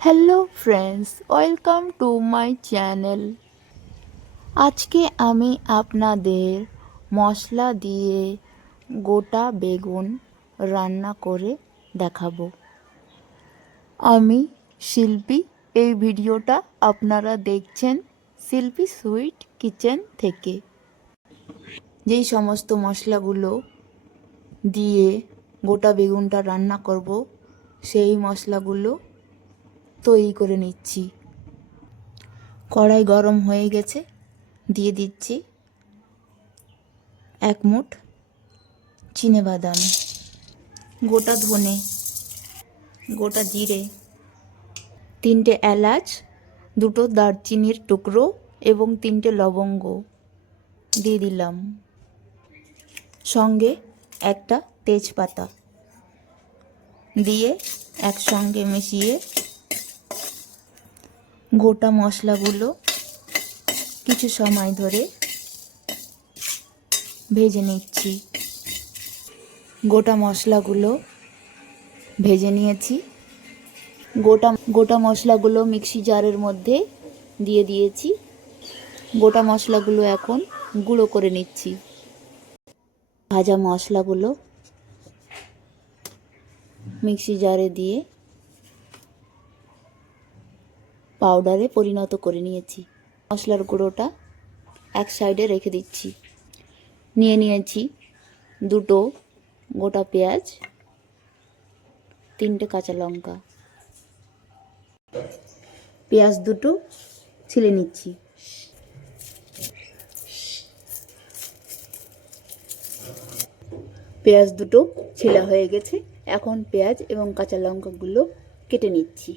Hello friends, welcome to my channel. আজকে আমি আপনাদের মশলা দিয়ে গোটা বেগুন রান্না করে দেখাবো। আমি শিল্পী। এই ভিডিওটা আপনারা দেখছেন শিল্পী সুইট কিচেন থেকে। যেই সমস্ত মশলাগুলো দিয়ে গোটা বেগুনটা রান্না করব, সেই মশলাগুলো তৈরি করে নিচ্ছি। কড়াই গরম হয়ে গেছে, দিয়ে দিচ্ছি 1 মুঠ চিনেবাদাম, গোটা ধনে, গোটা জিরে, 3টে এলাচ, 2টো দারচিনির টুকরো এবং 3টে লবঙ্গ দিয়ে দিলাম, সঙ্গে একটা তেজপাতা দিয়ে একসঙ্গে মিশিয়ে গোটা মশলাগুলো কিছু সময় ধরে ভেজে নিচ্ছি। গোটা মশলাগুলো ভেজে নিয়েছি। গোটা মশলাগুলো মিক্সি জারের মধ্যে দিয়ে দিয়েছি। গোটা মশলাগুলো এখন গুঁড়ো করে নিচ্ছি। ভাজা মশলাগুলো মিক্সি জারে দিয়ে পাউডারে পরিণত করে নিয়েছি। মশলার গুঁড়োটা এক সাইডে রেখে দিচ্ছি। নিয়ে নিয়েছি 2টো গোটা পেঁয়াজ, 3টে কাঁচা লঙ্কা। পেঁয়াজ 2টো ছিলে নিচ্ছি। পেঁয়াজ 2টো ছেলা হয়ে গেছে। এখন পেঁয়াজ এবং কাঁচা লঙ্কাগুলো কেটে নিচ্ছি।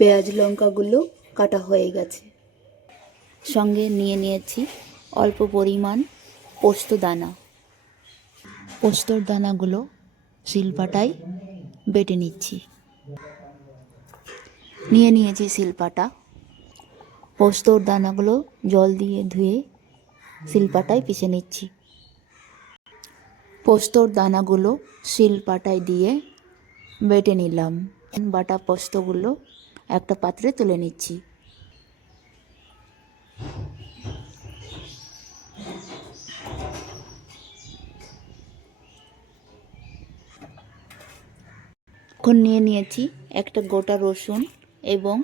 পেঁয়াজ লঙ্কাগুলো কাটা হয়ে গেছে। সঙ্গে নিয়ে নিয়েছি অল্প পরিমাণ পোস্ত দানা। পোস্তর দানাগুলো শিলপাটায় বেটে নিচ্ছি। নিয়ে নিয়েছি শিলপাটা। পোস্তর দানাগুলো জল দিয়ে ধুয়ে শিলপাটায় পিষে নিচ্ছি। পোস্তর দানাগুলো শিলপাটায় দিয়ে বেটে নিলাম। বাটা পোস্তগুলো একটা পাত্রে তুলে নিচ্ছি। এখন নিয়ে নিয়েছি একটা গোটা রসুন এবং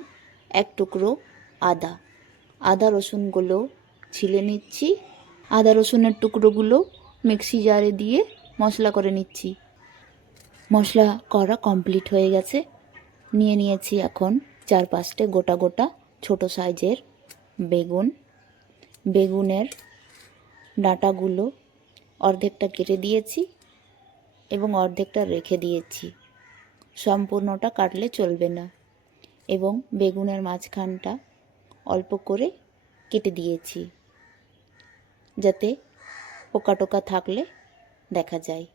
1 টুকরো আদা। আদা রসুনগুলো ছিলে নিচ্ছি। আদা রসুনের টুকরোগুলো মিক্সি জারে দিয়ে মশলা করে নিচ্ছি। মশলা করা কমপ্লিট হয়ে গেছে। নিয়ে নিয়েছি এখন 4-5টে গোটা গোটা ছোট সাইজের বেগুন। বেগুনের ডাঁটাগুলো অর্ধেকটা কেটে দিয়েছি এবং অর্ধেকটা রেখে দিয়েছি। সম্পূর্ণটা কাটলে চলবে না। এবং বেগুনের মাঝখানটা অল্প করে কেটে দিয়েছি, যাতে পোকা টোকা থাকলে দেখা যায়।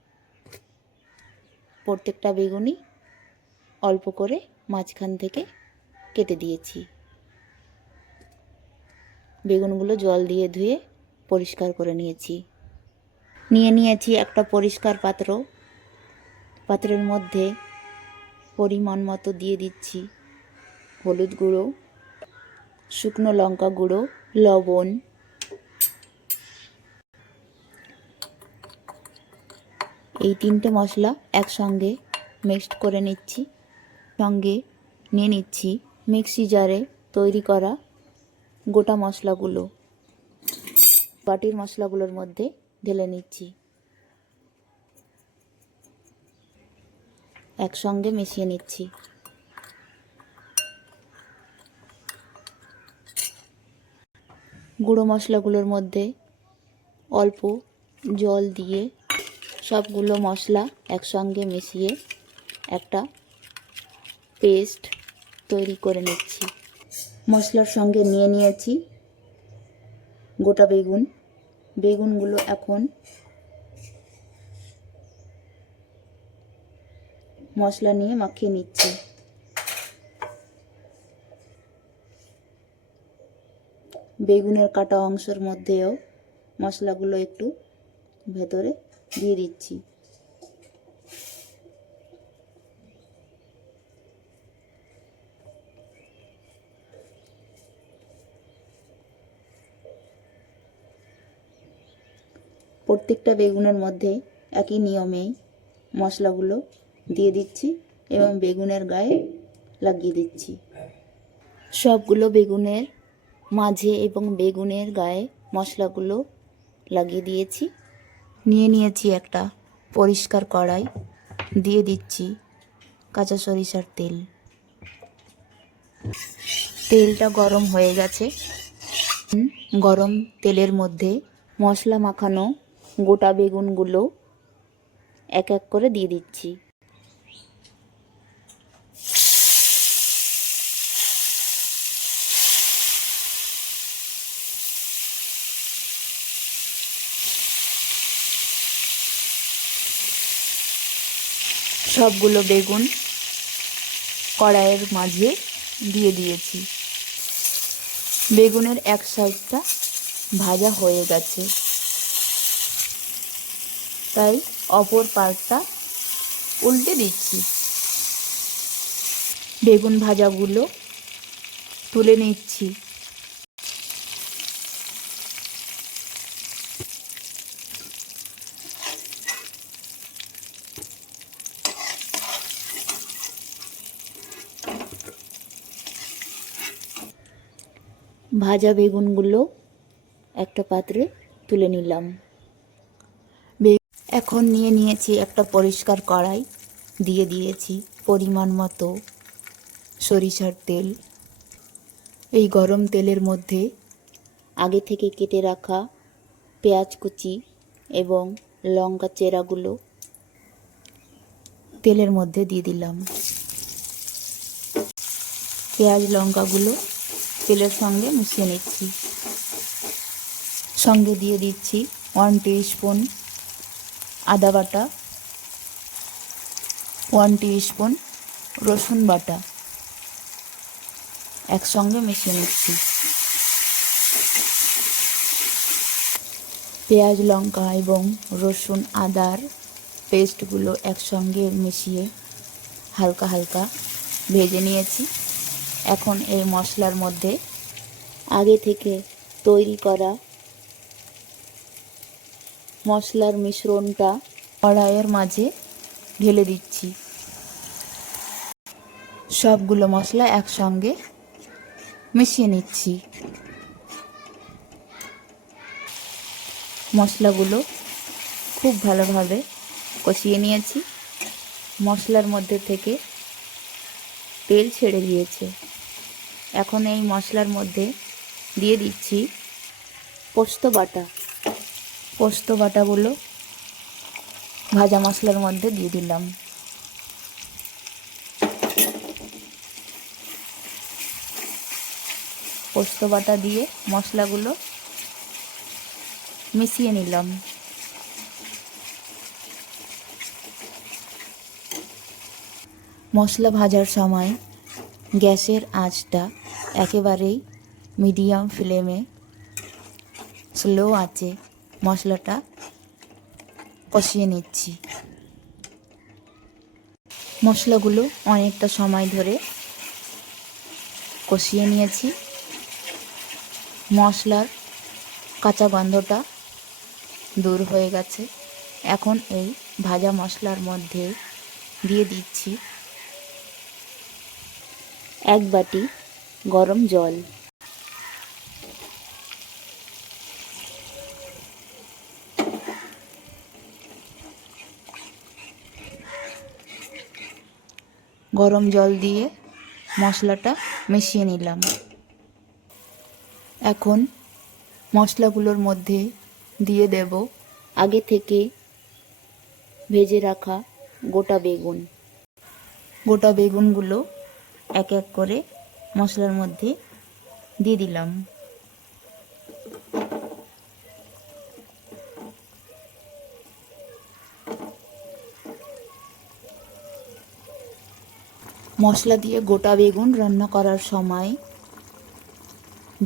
প্রত্যেকটা বেগুনই অল্প করে মাঝখান থেকে কেটে দিয়েছি। বেগুনগুলো জল দিয়ে ধুয়ে পরিষ্কার করে নিয়েছি। নিয়ে নিয়েছি একটা পরিষ্কার পাত্র। পাত্রের মধ্যে পরিমাণ মতো দিয়ে দিচ্ছি হলুদ গুঁড়ো, শুকনো লঙ্কা গুঁড়ো, লবণ, এই 3টে মশলা একসঙ্গে মিক্সড করে নিচ্ছি। সঙ্গে নিয়ে নিচ্ছি মিক্সি জারে তৈরি করা গোটা মশলাগুলো। বাটির মশলাগুলোর মধ্যে ঢেলে নিচ্ছি। একসঙ্গে মিশিয়ে নিচ্ছি। গুঁড়ো মশলাগুলোর মধ্যে অল্প জল দিয়ে সবগুলো মশলা একসঙ্গে মিশিয়ে একটা পেস্ট তৈরি করে নিচ্ছি। মশলার সঙ্গে নিয়ে নিয়েছি গোটা বেগুন। বেগুনগুলো এখন মশলা নিয়ে মাখিয়ে নিচ্ছি। বেগুনের কাটা অংশের মধ্যেও মশলাগুলো একটু ভেতরে দিয়ে দিচ্ছি। প্রত্যেকটা বেগুনের মধ্যে একই নিয়মেই মশলাগুলো দিয়ে দিচ্ছি এবং বেগুনের গায়ে লাগিয়ে দিচ্ছি। সবগুলো বেগুনের মাঝে এবং বেগুনের গায়ে মশলাগুলো লাগিয়ে দিয়েছি। নিয়ে নিয়েছি একটা পরিষ্কার কড়াই, দিয়ে দিচ্ছি কাঁচা সরিষার তেল। তেলটা গরম হয়ে গেছে। গরম তেলের মধ্যে মশলা মাখানো গোটা বেগুনগুলো এক এক করে দিয়ে দিচ্ছি। সবগুলো বেগুন কড়াইয়ের মাঝে দিয়ে দিয়েছি। বেগুনের এক সাইডটা ভাজা হয়ে গেছে, তাই অপর পার্টটা উল্টে দিচ্ছি। বেগুন ভাজাগুলো তুলে নিচ্ছি। ভাজা বেগুনগুলো একটা পাত্রে তুলে নিলাম। এখন নিয়ে নিয়েছি একটা পরিষ্কার কড়াই, দিয়ে দিয়েছি পরিমাণ মতো সরিষার তেল। এই গরম তেলের মধ্যে আগে থেকে কেটে রাখা পেঁয়াজ কুচি এবং লঙ্কা চেরাগুলো তেলের মধ্যে দিয়ে দিলাম। পেঁয়াজ লঙ্কাগুলো তেলের সঙ্গে মিশিয়ে নিচ্ছি। সঙ্গে দিয়ে দিচ্ছি 1 টিস্পুন আদা বাটা, 1 টিস্পুন রসুন বাটা, একসঙ্গে মিশিয়ে নিচ্ছি। পেঁয়াজ লঙ্কা এবং রসুন আদার পেস্টগুলো একসঙ্গে মিশিয়ে হালকা হালকা ভেজে নিয়েছি। এখন এই মশলার মধ্যে আগে থেকে তৈরি করা মশলার মিশ্রণটা কড়াইয়ের মাঝে ঢেলে দিচ্ছি। সবগুলো মশলা একসঙ্গে মিশিয়ে নিচ্ছি। মশলাগুলো খুব ভালোভাবে কষিয়ে নিয়েছি। মশলার মধ্যে থেকে তেল ছেড়ে দিয়েছে। এখন এই মশলার মধ্যে দিয়ে দিচ্ছি পোস্ত বাটা। পোস্ত বাটাগুলো ভাজা মশলার মধ্যে দিয়ে দিলাম। পোস্ত বাটা দিয়ে মশলাগুলো মিশিয়ে নিলাম। মশলা ভাজার সময় গ্যাসের আঁচটা একেবারেই মিডিয়াম ফ্লেমে স্লো আঁচে মশলাটা কষিয়ে নিচ্ছি। মশলাগুলো অনেকটা সময় ধরে কষিয়ে নিয়েছি। মশলার কাঁচা গন্ধটা দূর হয়ে গেছে। এখন এই ভাজা মশলার মধ্যে দিয়ে দিচ্ছি 1 বাটি গরম জল। গরম জল দিয়ে মশলাটা মিশিয়ে নিলাম। এখন মশলাগুলোর মধ্যে দিয়ে দেব আগে থেকে ভেজে রাখা গোটা বেগুন। গোটা বেগুনগুলো এক এক করে মশলার মধ্যে দিয়ে দিলাম। মশলা দিয়ে গোটা বেগুন রান্না করার সময়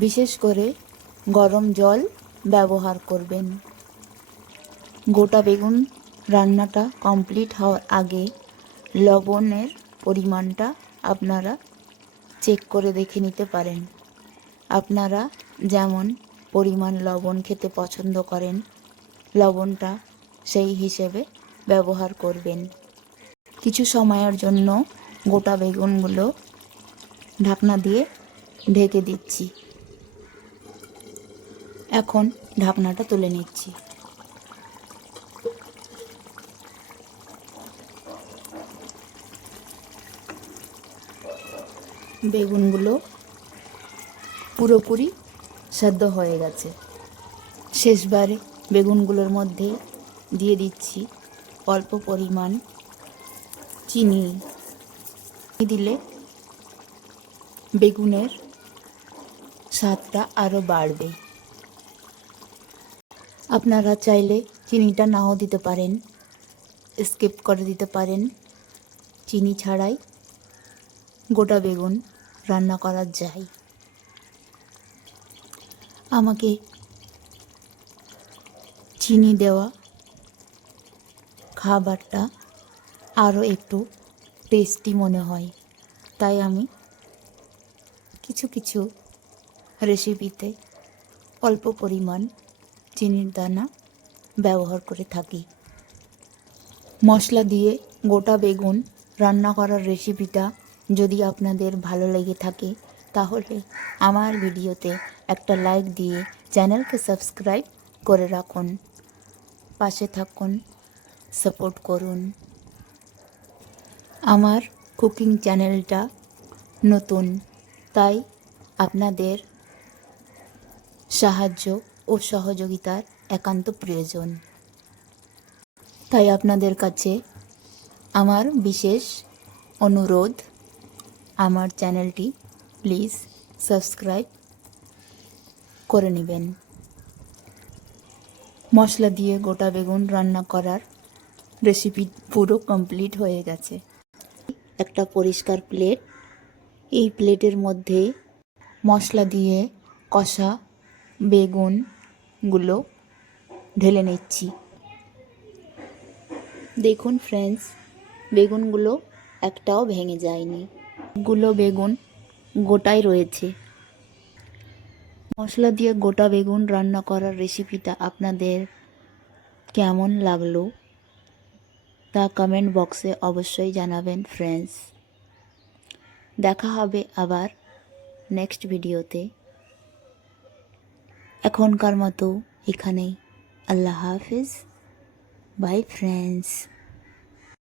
বিশেষ করে গরম জল ব্যবহার করবেন। গোটা বেগুন রান্নাটা কমপ্লিট হওয়ার আগে লবণের পরিমাণটা আপনারা চেক করে দেখে নিতে পারেন। আপনারা যেমন পরিমাণ লবণ খেতে পছন্দ করেন লবণটা সেই হিসেবে ব্যবহার করবেন। কিছু সময়ের জন্য গোটা বেগুনগুলো ঢাকনা দিয়ে ঢেকে দিচ্ছি। এখন ঢাকনাটা তুলে নিচ্ছি। বেগুনগুলো পুরোপুরি সেদ্ধ হয়ে গেছে। শেষবারে বেগুনগুলোর মধ্যে দিয়ে দিচ্ছি অল্প পরিমাণ চিনি। দিলে বেগুনের স্বাদটা আরও বাড়বে। আপনারা চাইলে চিনিটা নাও দিতে পারেন, স্কিপ করে দিতে পারেন। চিনি ছাড়াই গোটা বেগুন রান্না করা যায়। আমাকে চিনি দেওয়া খাবারটা আরও একটু টেস্টি মনে হয়, তাই আমি কিছু কিছু রেসিপিতে অল্প পরিমাণ চিনির দানা ব্যবহার করে থাকি। মশলা দিয়ে গোটা বেগুন রান্না করার রেসিপিটা যদি আপনাদের ভালো লেগে থাকে তাহলে আমার ভিডিওতে একটা লাইক দিয়ে চ্যানেলকে সাবস্ক্রাইব করে রাখুন, পাশে থাকুন, সাপোর্ট করুন। আমার কুকিং চ্যানেলটা নতুন, তাই আপনাদের সাহায্য ও সহযোগিতার একান্ত প্রয়োজন। তাই আপনাদের কাছে আমার বিশেষ অনুরোধ, আমার চ্যানেলটি প্লিজ সাবস্ক্রাইব করে নেবেন। মশলা দিয়ে গোটা বেগুন রান্না করার রেসিপি পুরো কমপ্লিট হয়ে গেছে। একটা পরিষ্কার প্লেট, এই প্লেটের মধ্যে মশলা দিয়ে কষা বেগুনগুলো ঢেলে নিচ্ছি। দেখুন ফ্রেন্ডস, বেগুনগুলো একটাও ভেঙে যায়নি, বেগুন গোটাই রয়েছে। মশলা দিয়ে গোটা বেগুন রান্না করার রেসিপিটা আপনাদের কেমন লাগলো তা কমেন্ট বক্সে অবশ্যই জানাবেন ফ্রেন্ডস। দেখা হবে আবার নেক্সট ভিডিওতে। এখনকার মতো এখানেই। আল্লাহ হাফিজ। Bye friends.